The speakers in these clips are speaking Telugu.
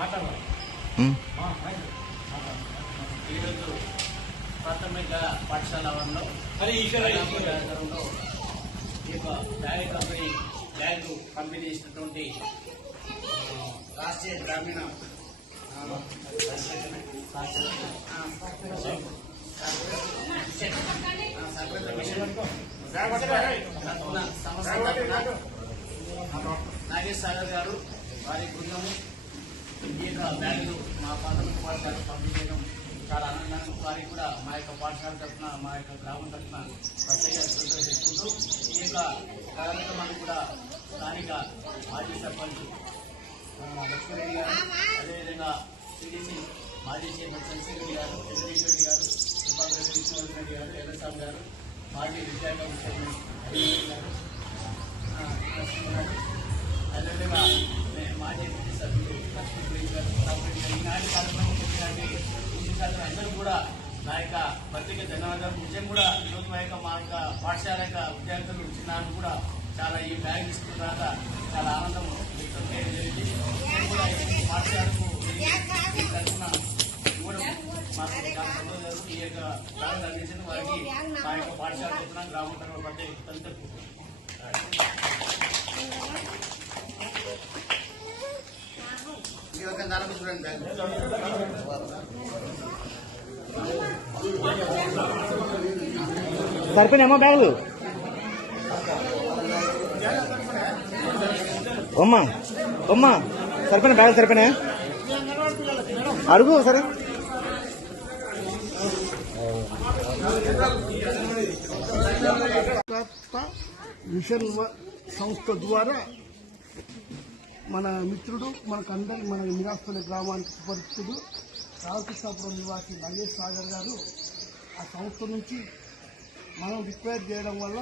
మాట్లాడాలి ఈరోజు ప్రాథమిక పాఠశాల వన్లో నగరంలో ఈ యొక్క బ్యాగ్ కంపెనీ బ్యాగ్ పంపిణీ చేసినటువంటి రాష్ట్రీయ గ్రామీణ ఆ, సంస్థ నాగేష్ సాగర్ గారు వారి బృందము ఈ యొక్క బ్యాగులు మా ప్రాథమిక పాఠశాల పంపిణీ చేయడం చాలా ఆనందంగా వారికి కూడా మా యొక్క పాఠశాల తరఫున మా యొక్క గ్రామం తరఫున ప్రత్యేక కృతజ్ఞతలు తెలుపుకుంటూ ఈ యొక్క కార్యక్రమాన్ని కూడా స్థానిక మాజీ సర్పంచ్ లక్ష్మీరెడ్డి గారు అదేవిధంగా టీడీసీ మాజీ చైర్మన్ చంద్రశేఖర్ గారు చంద్రశేఖర్ గారు సుభాకర్ విష్ణువర్ధన్ రెడ్డి గారు ఎల్లస్వామి గారు మాజీ విద్యార్థి చైర్మన్ గారు ఆ, నరసింహ గారు అదేవిధంగా నే- మాజీ ఎంపీ సభ్యులు లక్ష్మీపురి గారు రామరెడ్డి కార్యక్రమం చేసినటువంటి అందరూ కూడా నా యొక్క పత్రిక ధన్యవాదాలు నిజం కూడా ఈరోజు మా యొక్క మా యొక్క పాఠశాల యొక్క విద్యార్థులు చిన్నారులు కూడా చాలా ఈ బ్యాగ్ తీసుకున్నాక చాలా ఆనందం వ్యక్తం చేయడం జరిగింది నేను కూడా పాఠశాలకు తరఫున ఇవ్వడం మాకు చాలా సంతోషం ఈ యొక్క బ్యాగ్ అందించిన వారికి మా యొక్క పాఠశాల తరఫున గ్రామం తరఫున నలుగురు చూడండి. బ్యాగులు? అమ్మ అమ్మ సరిపోయినా బ్యాగులు సరిపోయినాయా? అడుగు సరే సంస్థ మిషన్ వ- సంస్థ ద్వారా మన మిత్రుడు మనకు అందరి మన నిరాస్తుల గ్రామానికి సుపరిచితుడు రామకృష్ణాపురం నివాసి నగేష్ సాగర్ గారు ఆ సంస్థ నుంచి మనం రిక్వైర్ చేయడం వల్ల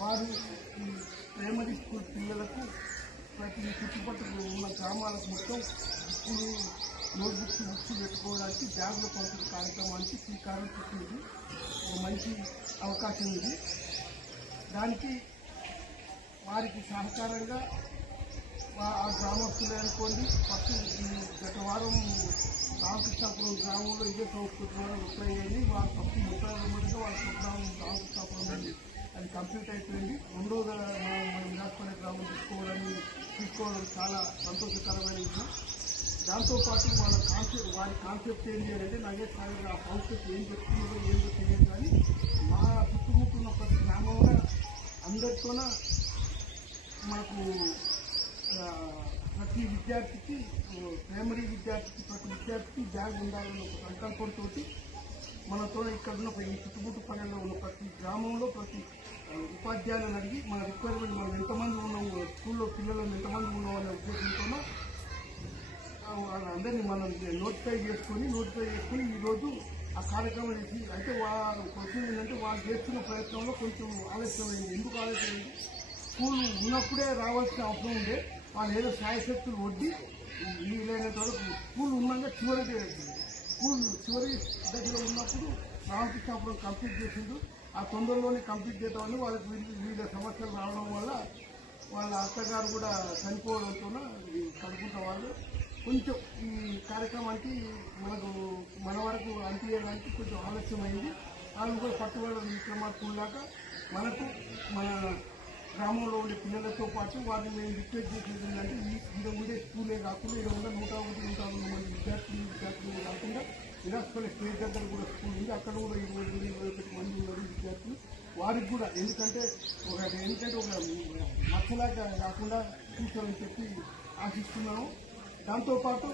వారు ఈ ప్రైమరీ స్కూల్ పిల్లలకు ప్రతి చుట్టుపక్కల ఉన్న గ్రామాలకు మొత్తం బుక్కులు నోట్బుక్స్ బుక్స్ పెట్టుకోవడానికి బ్యాగుల పంపిణీ కార్యక్రమానికి శ్రీకారం చుట్టింది. ఒక మంచి అవకాశం ఇది. దానికి వారికి సహకారంగా ఆ గ్రామస్తులే అనుకోండి ఫస్ట్ ఈ గత వారం రామకృష్ణాపురం గ్రామంలో ఇదే సంస్థ ద్వారా రిప్లై అయ్యింది. వారు ఫస్ట్ ముప్పై మందిగా వాళ్ళ ప్రోగ్రాం రామకృష్ణాపురం అది కంప్లీట్ అయిపోయింది. రెండో మనం మన విరాట్పల్లి గ్రామం తీసుకోవడం తీసుకోవడం చాలా సంతోషకరమైన విషయం. దాంతోపాటు వాళ్ళ కాన్సెప్ట్ వారి కాన్సెప్ట్ ఏంటి అనేది అంటే నాగేష్ సాగర్ ఆ కాన్సెప్ట్ ఏం చెప్తున్నారో ఏంటో తెలియదు కానీ మా చుట్టుముట్టున్న ప్రతి గ్రామంలో అందరితోన మనకు ప్రతి విద్యార్థికి ప్రైమరీ విద్యార్థికి ప్రతి విద్యార్థికి బ్యాగ్ ఉండాలన్న ఒక సంకల్పంతో మనతో ఇక్కడ ఉన్న ఈ చుట్టుముట్టు పల్లెల్లో ఉన్న ప్రతి గ్రామంలో ప్రతి ఉపాధ్యాయులను అడిగి మన రిక్వైర్మెంట్ మనం ఎంతమంది ఉన్నాము స్కూల్లో పిల్లలను ఎంతమంది ఉన్నాం అనే ఉద్దేశంతోనో అందరినీ మనం నోటిఫై చేసుకొని నోటిఫై చేసుకొని ఈరోజు ఆ కార్యక్రమం చేసి అయితే వాళ్ళ క్వశ్చన్ ఏంటంటే వాళ్ళు చేస్తున్న ప్రయత్నంలో కొంచెం ఆలస్యమైంది. ఎందుకు ఆలస్యమైంది? స్కూల్ ఉన్నప్పుడే రావాల్సిన అవసరం ఉండే. వాళ్ళు ఏదో సాయశక్తులు వడ్డి వీలైనంత వరకు స్కూల్ ఉన్నాక చివరికి స్కూల్ చివరి దగ్గర ఉన్నప్పుడు రామకృష్ణాపురం కంప్లీట్ చేసిండు. ఆ తొందరలోనే కంప్లీట్ చేద్దామని వాళ్ళకి వివిధ- వివిధ సమస్యలు రావడం వల్ల వాళ్ళ అత్తగారు కూడా చనిపోవడంతో కడుపుట వాళ్ళు కొంచెం ఈ కార్యక్రమానికి మనకు మన వరకు అంటించడానికి కొంచెం ఆలస్యమైంది. వాళ్ళు కూడా పట్టుబడి క్రమాలు మనకు మన గ్రామంలో ఉండే పిల్లలతో పాటు వారిని మేము రిక్వెస్ట్ చేసేది ఏంటంటే ఈ ఇక్కడ ఉండే స్కూలే కాకుండా ఇక్కడ ఉన్న నూట ఒకటి నూట రెండు మంది విద్యార్థులు విద్యార్థులు కాకుండా విరాస్పల్లి స్టేట్ దగ్గర కూడా స్కూల్ ఉంది. అక్కడ కూడా ఇరవై మంది ఇరవై ఒకటి మంది ఉన్నారు విద్యార్థులు. వారికి కూడా ఎందుకంటే ఒక ఎందుకంటే ఒక మచ్చలాగా కాకుండా చూసారని చెప్పి ఆశిస్తున్నాము. దాంతోపాటు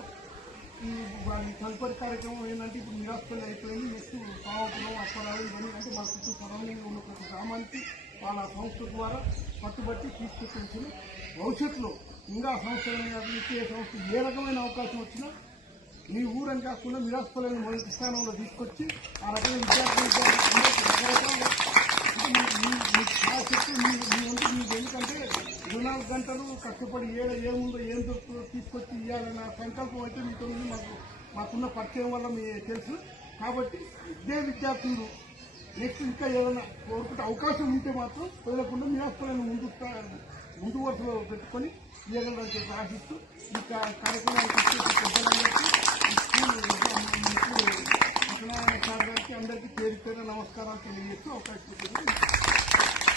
ఈ వారి తదుపరి కార్యక్రమం ఏంటంటే ఇప్పుడు నిరాశపల్లి అయిపోయింది. నెక్స్ట్ పావపురం అప్పరాలు ఇవన్నీ అంటే మా చుట్టూ సరౌండింగ్ ఉన్న ప్రతి గ్రామానికి వాళ్ళ సంస్థ ద్వారా పట్టుబట్టి తీసుకొచ్చిన భవిష్యత్తులో ఇంకా సంస్థలని అభివృద్ధి ఏ సంస్థ ఏ రకమైన అవకాశం వచ్చినా మీ ఊరని కాకుండా మిరాస్పల్లిని మొదటి స్థానంలో తీసుకొచ్చి ఆ రకమైన విద్యార్థులు మీ- మీకు ఎందుకంటే ఇరవై గంటలు కష్టపడి ఏ ఏముందో ఏం దొరుకుతుందో తీసుకొచ్చి ఇవ్వాలన్న సంకల్పం అయితే మీతో మాకు మాకున్న పరిచయం వల్ల మీ తెలుసు. కాబట్టి ఇదే విద్యార్థులు నెక్స్ట్ ఇంకా ఏదైనా కోరుకుంటే అవకాశం ఉంటే మాత్రం వదలకుండా మీ హాస్పిటల్ ముందు ముందు వరుసలో పెట్టుకొని ఇవ్వగలరని చెప్పి ఆశిస్తూ ఈ కార్యక్రమానికి అందరికీ పేరు పేరు నమస్కారాలు తెలియజేస్తూ అవకాశం